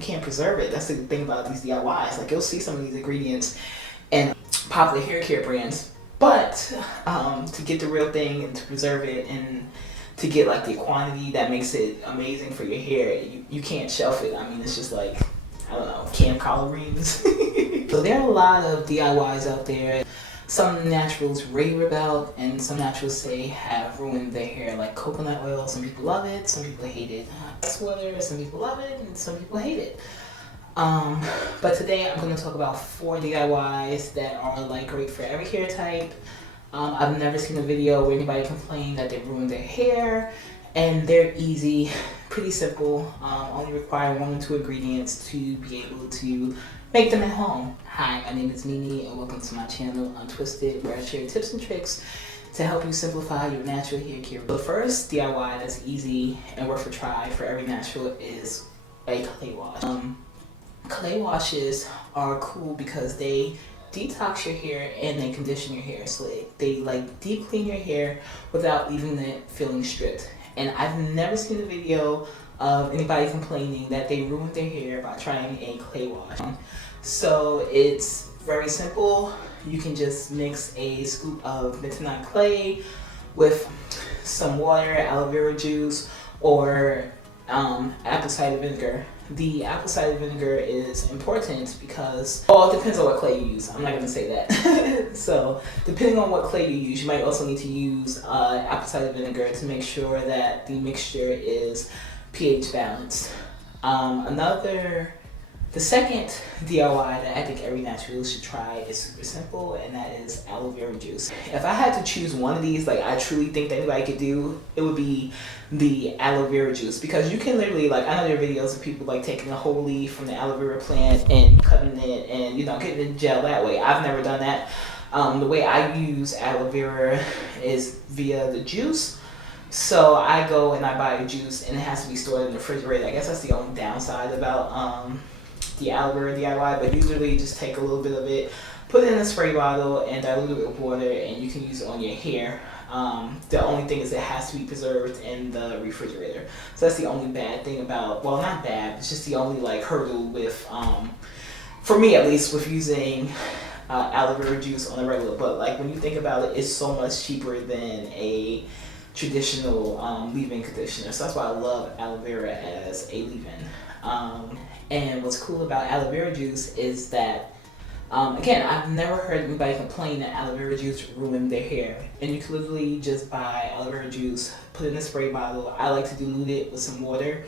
you can't preserve it. That's the thing about these DIYs. Like, you'll see some of these ingredients in popular hair care brands, but to get the real thing and to preserve it and to get like the quantity that makes it amazing for your hair, you can't shelf it. I mean, it's just like, I don't know, canned collard greens. So there are a lot of DIYs out there. Some naturals rave about, and some naturals say have ruined their hair, like coconut oil. Some people love it, some people hate it. Ice water, some people love it, and some people hate it. But today I'm going to talk about 4 DIYs that are like great for every hair type. I've never seen a video where anybody complained that they ruined their hair, and they're easy, pretty simple, only require 1 or 2 ingredients to be able to make them at home. Hi, my name is Mimi, and welcome to my channel, Untwisted, where I share tips and tricks to help you simplify your natural hair care. The first DIY that's easy and worth a try for every natural is a clay wash. Clay washes are cool because they detox your hair and they condition your hair, so they like deep clean your hair without leaving it feeling stripped. And I've never seen a video of anybody complaining that they ruined their hair by trying a clay wash. So it's very simple. You can just mix a scoop of bentonite clay with some water, aloe vera juice, or apple cider vinegar. The apple cider vinegar is important because, well, it depends on what clay you use. I'm not going to say that. So depending on what clay you use, you might also need to use apple cider vinegar to make sure that the mixture is pH balanced. The second DIY that I think every natural should try is super simple, and that is aloe vera juice. If I had to choose one of these, like I truly think that anybody could do, it would be the aloe vera juice, because you can literally, like, I know there are videos of people like taking a whole leaf from the aloe vera plant and cutting it and, you know, getting the gel that way. I've never done that. The way I use aloe vera is via the juice. So I go and I buy a juice, and it has to be stored in the refrigerator. I guess that's the only downside about the aloe vera DIY, but usually just take a little bit of it, put it in a spray bottle, and dilute it with water, and you can use it on your hair. The only thing is it has to be preserved in the refrigerator. So that's the only bad thing about, well, not bad, it's just the only like hurdle with, for me at least, with using aloe vera juice on a regular. But like when you think about it, it's so much cheaper than a traditional leave-in conditioner. So that's why I love aloe vera as a leave-in. And what's cool about aloe vera juice is that, again, I've never heard anybody complain that aloe vera juice ruined their hair. And you can literally just buy aloe vera juice, put it in a spray bottle. I like to dilute it with some water.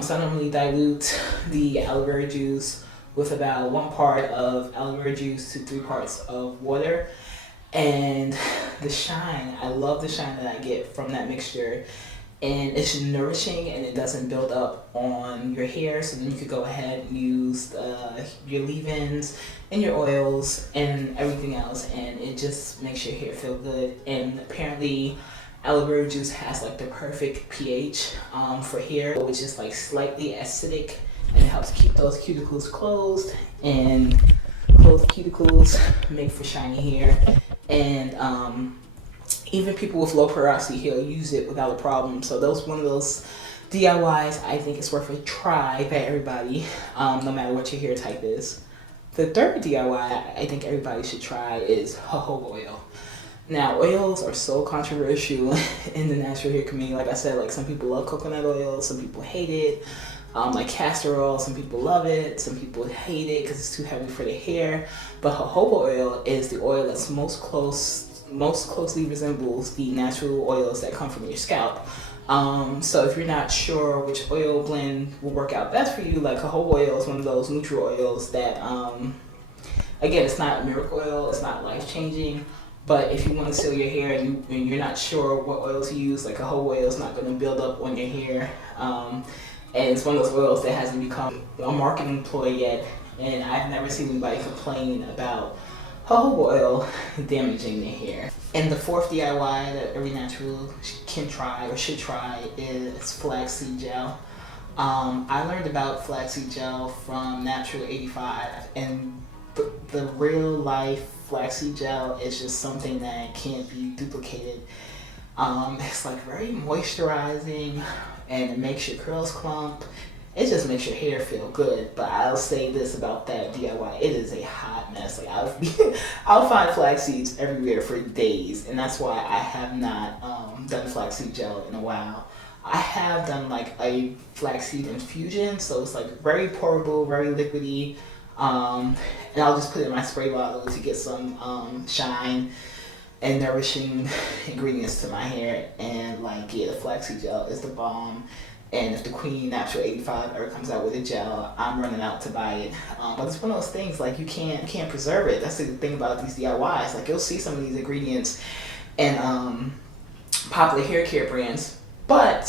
So I normally dilute the aloe vera juice with about 1 part of aloe vera juice to 3 parts of water. And the shine, I love the shine that I get from that mixture. And it's nourishing, and it doesn't build up on your hair, so then you could go ahead and use your leave-ins and your oils and everything else, and it just makes your hair feel good. And apparently aloe vera juice has like the perfect pH for hair, which is like slightly acidic, and it helps keep those cuticles closed, and closed cuticles make for shiny hair. And even people with low porosity hair use it without a problem. So that's one of those DIYs I think it's worth a try by everybody, no matter what your hair type is. The third DIY I think everybody should try is jojoba oil. Now, oils are so controversial in the natural hair community. Like I said, like some people love coconut oil, some people hate it. Like castor oil, some people love it, some people hate it because it's too heavy for their hair. But jojoba oil is the oil that's most closely resembles the natural oils that come from your scalp. So if you're not sure which oil blend will work out best for you, like jojoba oil is one of those neutral oils that, again, it's not a miracle oil, it's not life-changing, but if you want to seal your hair and you're not sure what oil to use, like jojoba oil is not going to build up on your hair. And it's one of those oils that hasn't become a marketing ploy yet, and I've never seen anybody complain about jojoba oil damaging their hair. And the fourth DIY that every natural can try or should try is flaxseed gel. I learned about flaxseed gel from Natural 85, and the real life flaxseed gel is just something that can't be duplicated. It's like very moisturizing, and it makes your curls clump. It just makes your hair feel good. But I'll say this about that DIY: it is a hot mess. Like I'll find flax seeds everywhere for days, and that's why I have not done flaxseed gel in a while. I have done like a flaxseed infusion, so it's like very portable, very liquidy, and I'll just put it in my spray bottle to get some shine and nourishing ingredients to my hair. And like, yeah, the flaxseed gel is the bomb. And if the Queen Natural 85 ever comes out with a gel, I'm running out to buy it. But it's one of those things, like, you can't preserve it. That's the thing about these DIYs. Like, you'll see some of these ingredients in popular hair care brands, but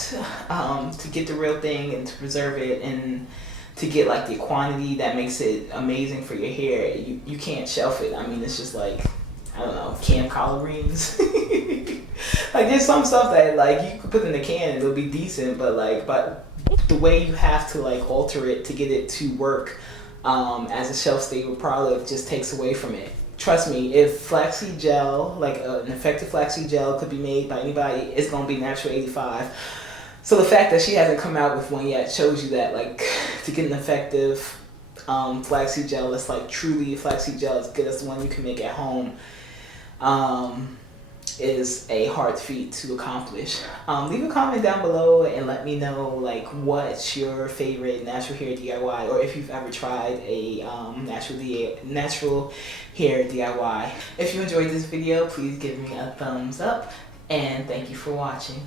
to get the real thing and to preserve it and to get like the quantity that makes it amazing for your hair, you can't shelf it. I mean, it's just like, I don't know, canned collard greens. Like, there's some stuff that like you could put in the can and it'll be decent, but the way you have to like alter it to get it to work as a shelf stable product just takes away from it. Trust me, if flaxseed gel, like an effective flaxseed gel, could be made by anybody, it's gonna be Natural 85. So the fact that she hasn't come out with one yet shows you that, like, to get an effective flaxseed gel that's like truly flaxseed gel as good as the one you can make at home, is a hard feat to accomplish. Leave a comment down below and let me know like what's your favorite natural hair DIY, or if you've ever tried a natural hair DIY. If you enjoyed this video, please give me a thumbs up, and thank you for watching.